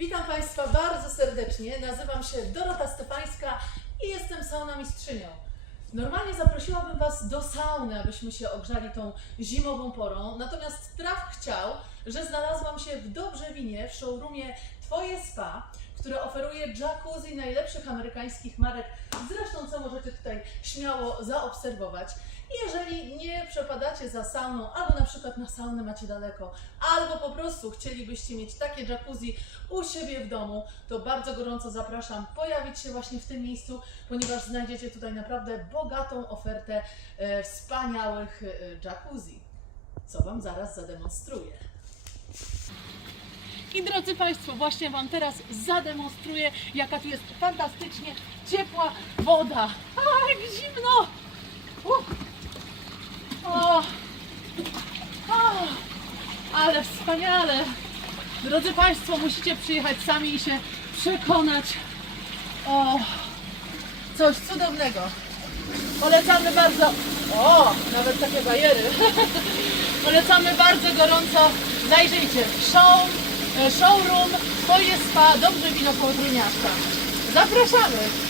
Witam Państwa bardzo serdecznie. Nazywam się Dorota Stefańska i jestem sauna mistrzynią. Normalnie zaprosiłabym Was do sauny, abyśmy się ogrzali tą zimową porą, natomiast traf chciał, że znalazłam się w Dobrzewinie w showroomie Twoje Spa, które oferuje jacuzzi najlepszych amerykańskich marek, zresztą co możecie tutaj śmiało zaobserwować. Jeżeli nie przepadacie za sauną, albo na przykład na saunę macie daleko, albo po prostu chcielibyście mieć takie jacuzzi u siebie w domu, to bardzo gorąco zapraszam pojawić się właśnie w tym miejscu, ponieważ znajdziecie tutaj naprawdę bogatą ofertę e, wspaniałych e, jacuzzi, co Wam zaraz zademonstruję. I drodzy Państwo, właśnie Wam teraz zademonstruję, jaka tu jest fantastycznie ciepła woda. A, jak zimno! Uh. O, o, ale wspaniale! Drodzy Państwo, musicie przyjechać sami i się przekonać. O, coś cudownego. Polecamy bardzo. O, nawet takie bajery. Polecamy bardzo gorąco. Zajrzyjcie. Show, e, showroom, twoje spa, dobrze wino Trójmiasta. Zapraszamy.